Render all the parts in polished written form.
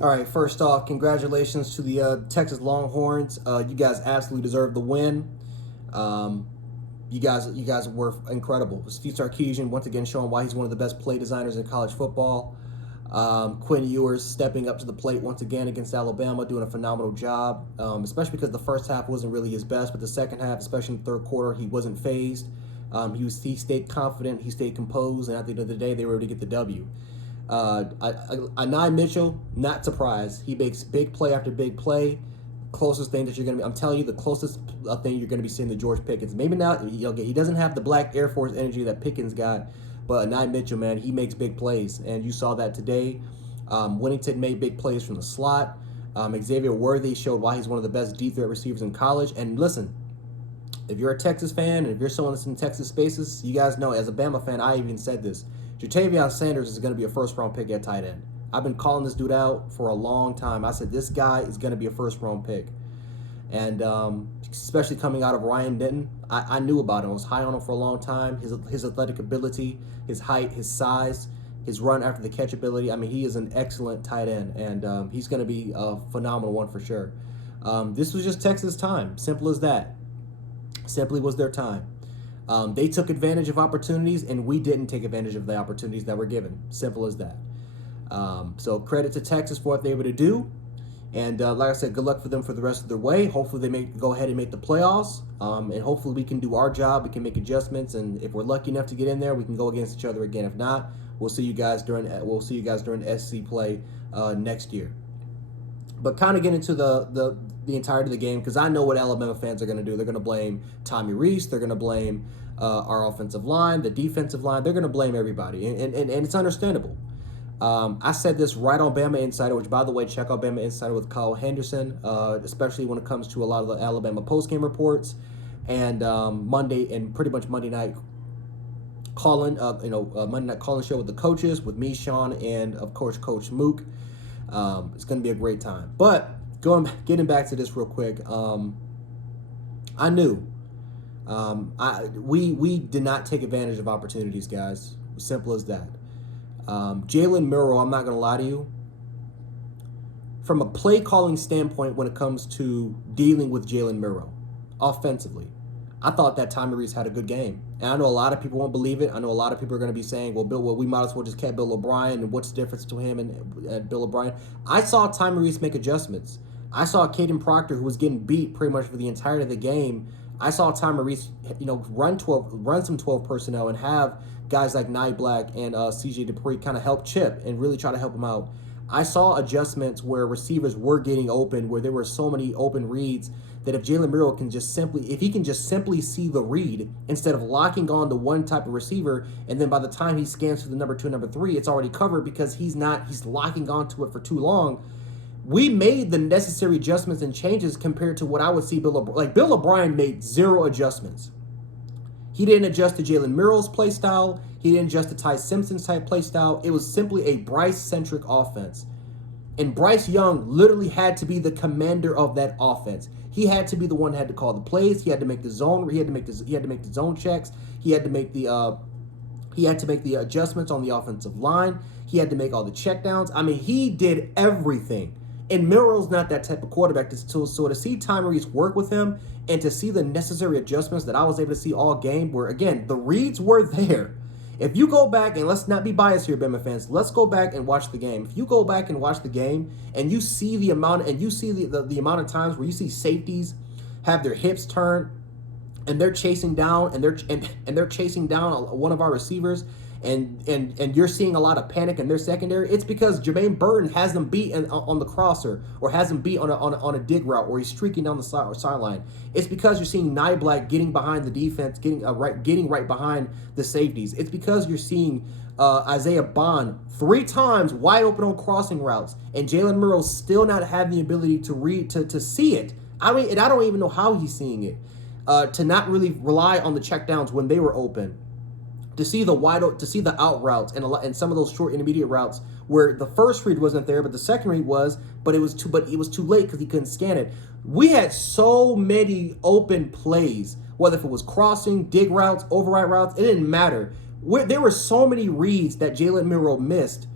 All right, first off, congratulations to the Texas Longhorns. You guys absolutely deserve the win. Um, you guys were incredible. Steve Sarkisian once again showing why he's one of the best play designers in college football. Quinn Ewers stepping up to the plate once again against Alabama, doing a phenomenal job. Especially because the first half wasn't really his best, but the second half, especially in the third quarter, he wasn't phased. He stayed confident, he stayed composed, and at the end of the day, they were able to get the W. Anai Mitchell, not surprised. He makes big play after big play. Closest thing that you're gonna be, I'm telling you, the closest thing you're gonna be seeing to George Pickens. Maybe not, he doesn't have the black Air Force energy that Pickens got, but Anai Mitchell, man, he makes big plays, and you saw that today. Whittington made big plays from the slot. Xavier Worthy showed why he's one of the best deep threat receivers in college. And listen, if you're a Texas fan and if you're someone that's in Texas spaces, you guys know, as a Bama fan, I even said this. Jatavion Sanders is going to be a first-round pick at tight end. I've been calling this dude out for a long time. I said this guy is going to be a first-round pick. And especially coming out of Ryan Denton, I knew about him. I was high on him for a long time. His athletic ability, his height, his size, his run after the catch ability. I mean, he is an excellent tight end, and he's going to be a phenomenal one for sure. This was just Texas' time. Simple as that. Simply was their time. They took advantage of opportunities, and we didn't take advantage of the opportunities that were given. Simple as that. So credit to Texas for what they were able to do. And like I said, good luck for them for the rest of their way. Hopefully they go ahead and make the playoffs. And hopefully we can do our job. We can make adjustments. And if we're lucky enough to get in there, we can go against each other again. If not, we'll see you guys during SC play next year. But kind of get into the entirety of the game, because I know what Alabama fans are going to do. They're going to blame Tommy Rees. They're going to blame our offensive line, the defensive line. They're going to blame everybody, and it's understandable. I said this right on Bama Insider, which, by the way, check out Bama Insider with Kyle Henderson, especially when it comes to a lot of the Alabama postgame reports, and Monday and pretty much Monday night Monday night calling show with the coaches, with me, Sean, and of course Coach Mook. It's going to be a great time. But getting back to this real quick, I knew we did not take advantage of opportunities, guys. Simple as that. Jalen Milroe, I'm not going to lie to you. From a play calling standpoint, when it comes to dealing with Jalen Milroe offensively, I thought that Tommy Rees had a good game. And I know a lot of people won't believe it. I know a lot of people are going to be saying, well, we might as well just kept Bill O'Brien, and what's the difference to him and Bill O'Brien? I saw Tommy Rees make adjustments. I saw Caden Proctor, who was getting beat pretty much for the entirety of the game. I saw Tommy Rees, run some 12 personnel and have guys like Nye Black and CJ Dupree kind of help Chip and really try to help him out. I saw adjustments where receivers were getting open, where there were so many open reads that if Jalen Milroe can just simply see the read instead of locking on to one type of receiver, and then by the time he scans to the number 2, number 3, it's already covered because he's locking onto it for too long. We made the necessary adjustments and changes compared to what I would see Bill O'Brien made zero adjustments. He didn't adjust to Jalen Milroe's play style. He didn't adjust to Ty Simpson's type play style. It was simply a Bryce-centric offense. And Bryce Young literally had to be the commander of that offense. He had to be the one that had to call the plays. He had to make the zone. He had to make the zone checks. He had to make the adjustments on the offensive line. He had to make all the checkdowns. I mean, he did everything. And Milroe's not that type of quarterback. So to see Tommy Rees work with him and to see the necessary adjustments that I was able to see all game, where, again, the reads were there. If you go back, and let's not be biased here, Bama fans, let's go back and watch the game. If you go back and watch the game and you see the amount of times where you see safeties have their hips turned and they're chasing down and they're chasing down one of our receivers, and you're seeing a lot of panic in their secondary, it's because Jermaine Burton has them beat on the crosser, or has them beat on a dig route, or he's streaking down the sideline. It's because you're seeing Nye Black getting behind the defense, getting right behind the safeties. It's because you're seeing Isaiah Bond 3 times wide open on crossing routes, and Jalen Milroe still not having the ability to read to see it. I don't even know how he's seeing it. To not really rely on the checkdowns when they were open. To see the out routes and some of those short intermediate routes where the first read wasn't there, but the second read was, but it was too late because he couldn't scan it. We had so many open plays, whether if it was crossing, dig routes, override routes, it didn't matter. There were so many reads that Jalen Milroe missed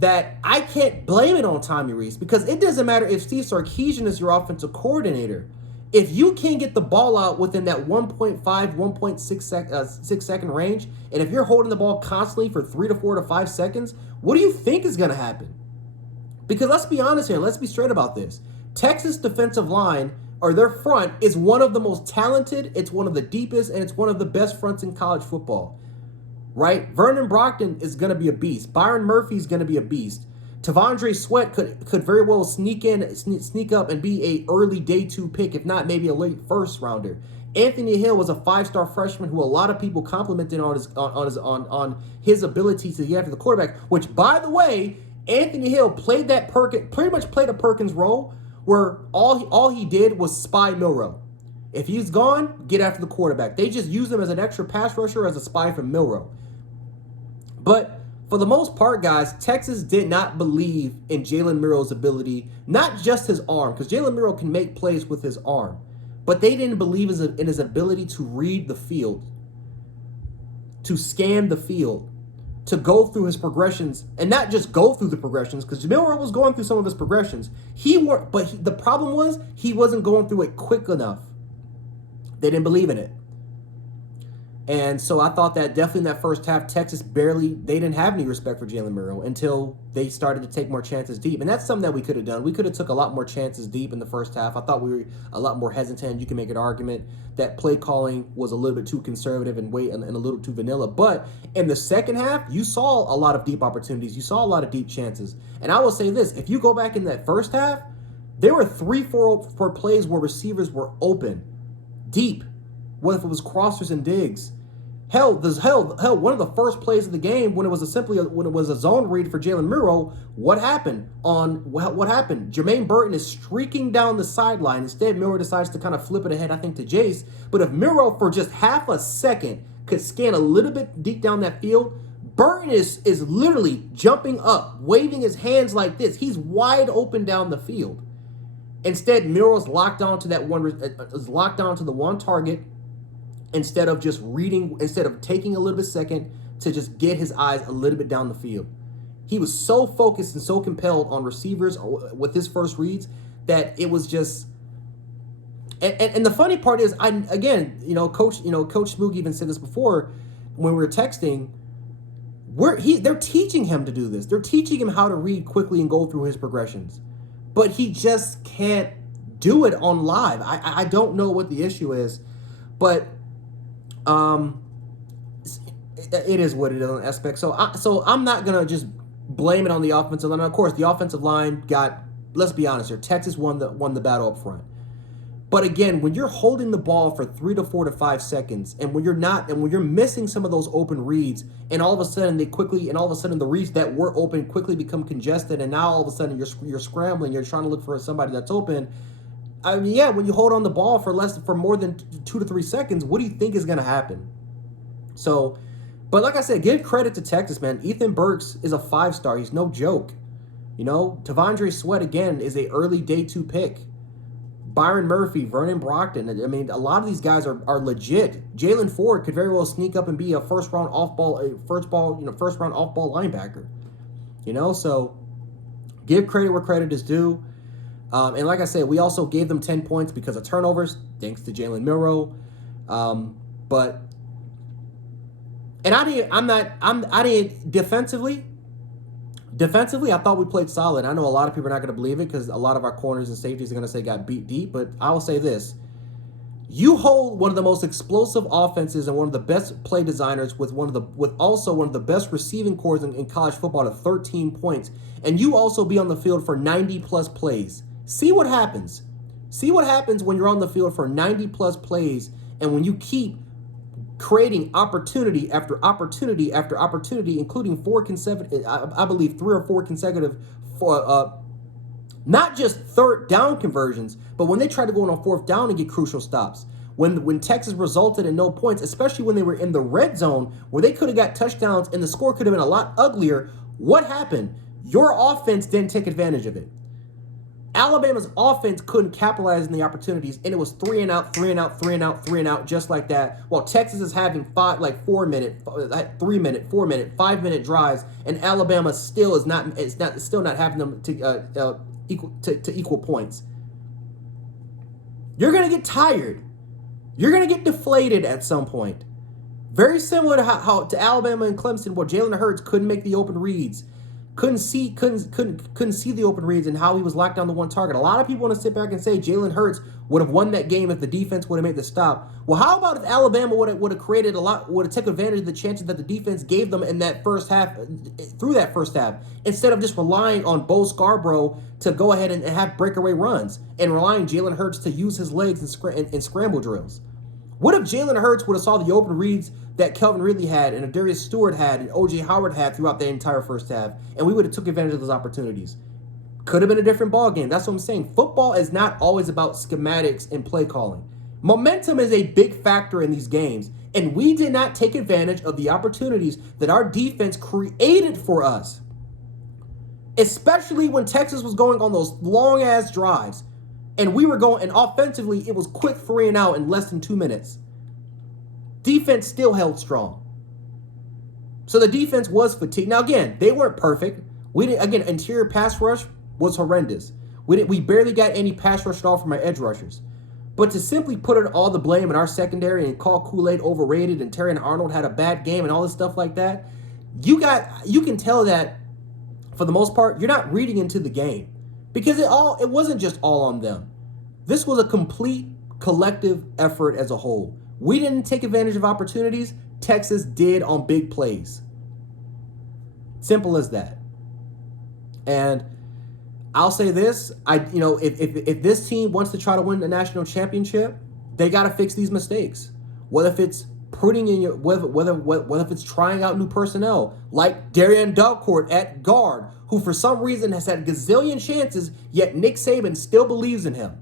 that I can't blame it on Tommy Rees, because it doesn't matter if Steve Sarkisian is your offensive coordinator. If you can't get the ball out within that 1.5, 1.6 second range, and if you're holding the ball constantly for 3 to 4 to 5 seconds, what do you think is going to happen? Because let's be honest here, let's be straight about this. Texas defensive line, or their front, is one of the most talented, it's one of the deepest, and it's one of the best fronts in college football. Right? Vernon Brockton is going to be a beast. Byron Murphy is going to be a beast. Tavondre Sweat could very well sneak up and be a early day 2 pick, if not maybe a late first rounder. Anthony Hill was a 5-star freshman who a lot of people complimented on his ability to get after the quarterback, which, by the way, Anthony Hill pretty much played a Perkins role where all he did was spy Milroe. If he's gone, get after the quarterback. They just use him as an extra pass rusher, as a spy from Milroe. But for the most part, guys, Texas did not believe in Jalen Milroe's ability, not just his arm, because Jalen Milroe can make plays with his arm, but they didn't believe in his ability to read the field, to scan the field, to go through his progressions, and not just go through the progressions, because Milroe was going through some of his progressions. The problem was he wasn't going through it quick enough. They didn't believe in it. And so I thought that definitely in that first half, Texas they didn't have any respect for Jalen Milroe until they started to take more chances deep. And that's something that we could have done. We could have took a lot more chances deep in the first half. I thought we were a lot more hesitant. You can make an argument that play calling was a little bit too conservative and a little too vanilla. But in the second half, you saw a lot of deep opportunities. You saw a lot of deep chances. And I will say this, if you go back in that first half, there were 3-4 plays where receivers were open, deep, whether if it was crossers and digs. Hell, one of the first plays of the game when it was a zone read for Jalen Milroe, what happened? Jermaine Burton is streaking down the sideline. Instead, Milroe decides to kind of flip it ahead, I think, to Jace. But if Milroe, for just half a second, could scan a little bit deep down that field, Burton is literally jumping up, waving his hands like this. He's wide open down the field. Instead, Milroe's locked onto the one target. Instead of taking a little bit second to just get his eyes a little bit down the field. He was so focused and so compelled on receivers with his first reads that it was just, and the funny part is, Coach Smook even said this before when we were texting, they're teaching him to do this. They're teaching him how to read quickly and go through his progressions. But he just can't do it on live. I don't know what the issue is, but it is what it is on aspect. So I'm not gonna just blame it on the offensive line. Of course, the offensive line got. Let's be honest here. Texas won the battle up front. But again, when you're holding the ball for 3 to 4 to 5 seconds, and when you're missing some of those open reads, and all of a sudden the reads that were open quickly become congested, and now all of a sudden you're scrambling, you're trying to look for somebody that's open. I mean, yeah, when you hold on the ball for more than 2 to 3 seconds, what do you think is going to happen? So, but like I said, give credit to Texas, man. Ethan Burks is a 5-star. He's no joke. Tavondre Sweat, again, is a early day 2 pick. Byron Murphy, Vernon Brockton. I mean, a lot of these guys are legit. Jalen Ford could very well sneak up and be a first round off ball linebacker. So give credit where credit is due. And like I said, we also gave them 10 points because of turnovers, thanks to Jalen Milroe. Defensively, I thought we played solid. I know a lot of people are not going to believe it because a lot of our corners and safeties are going to say got beat deep. But I will say this. You hold one of the most explosive offenses and one of the best play designers with also one of the best receiving cores in college football to 13 points. And you also be on the field for 90-plus plays. See what happens. See what happens when you're on the field for 90-plus plays and when you keep creating opportunity after opportunity after opportunity, including 3 or 4 consecutive, not just third down conversions, but when they tried to go on 4th down and get crucial stops. When Texas resulted in no points, especially when they were in the red zone where they could have got touchdowns and the score could have been a lot uglier, what happened? Your offense didn't take advantage of it. Alabama's offense couldn't capitalize on the opportunities, and it was 3 and out, 3 and out, 3 and out, 3 and out, just like that. While Texas is having 3-minute, 4-minute, 5-minute drives, and Alabama still is not, still not having them to equal points. You're gonna get tired. You're gonna get deflated at some point. Very similar to how to Alabama and Clemson, where Jalen Hurts couldn't make the open reads. Couldn't see the open reads and how he was locked down to one target. A lot of people want to sit back and say Jalen Hurts would have won that game if the defense would have made the stop. Well, how about if Alabama would have taken advantage of the chances that the defense gave them in that first half, through that first half, instead of just relying on Bo Scarborough to go ahead and have breakaway runs and relying Jalen Hurts to use his legs in scramble drills. What if Jalen Hurts would have saw the open reads that Kelvin Ridley had and Darius Stewart had and O.J. Howard had throughout the entire first half, and we would have took advantage of those opportunities? Could have been a different ball game. That's what I'm saying. Football is not always about schematics and play calling. Momentum is a big factor in these games, and we did not take advantage of the opportunities that our defense created for us, especially when Texas was going on those long-ass drives. And we were going, and offensively, it was quick 3 and out in less than 2 minutes. Defense still held strong. So the defense was fatigued. Now, again, they weren't perfect. Interior pass rush was horrendous. We barely got any pass rush at all from our edge rushers. But to simply put all the blame in our secondary and call Kool-Aid overrated and Terry and Arnold had a bad game and all this stuff like that, you can tell that, for the most part, you're not reading into the game. Because it wasn't just all on them. This was a complete collective effort as a whole. We didn't take advantage of opportunities. Texas did on big plays. Simple as that. And I'll say this, if this team wants to try to win the national championship, they got to fix these mistakes. Whether if it's whether if it's trying out new personnel like Darian Dalcourt at guard, who for some reason has had a gazillion chances, yet Nick Saban still believes in him.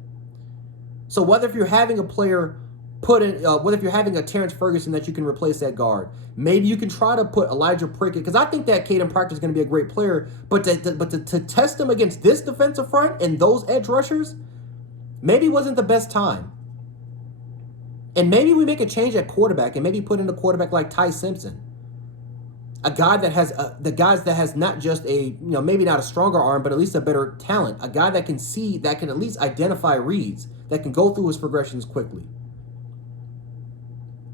So whether if you're having a player whether if you're having a Terrence Ferguson that you can replace that guard, maybe you can try to put Elijah Prickett, because I think that Caden Proctor is going to be a great player, but to test him against this defensive front and those edge rushers, maybe wasn't the best time. And maybe we make a change at quarterback and maybe put in a quarterback like Ty Simpson. A guy that has not just maybe not a stronger arm, but at least a better talent. A guy that can at least identify reads, that can go through his progressions quickly.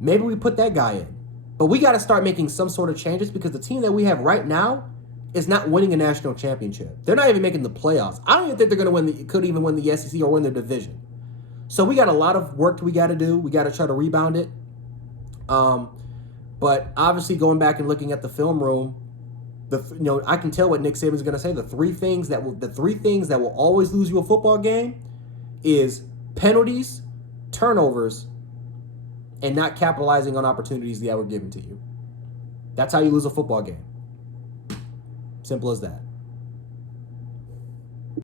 Maybe we put that guy in. But we got to start making some sort of changes, because the team that we have right now is not winning a national championship. They're not even making the playoffs. I don't even think they're going to could even win the SEC or win their division. So we got a lot of work we got to do. We got to try to rebound it. But obviously, going back and looking at the film room, I can tell what Nick Saban's going to say. The three things that will always lose you a football game is penalties, turnovers, and not capitalizing on opportunities that were given to you. That's how you lose a football game. Simple as that.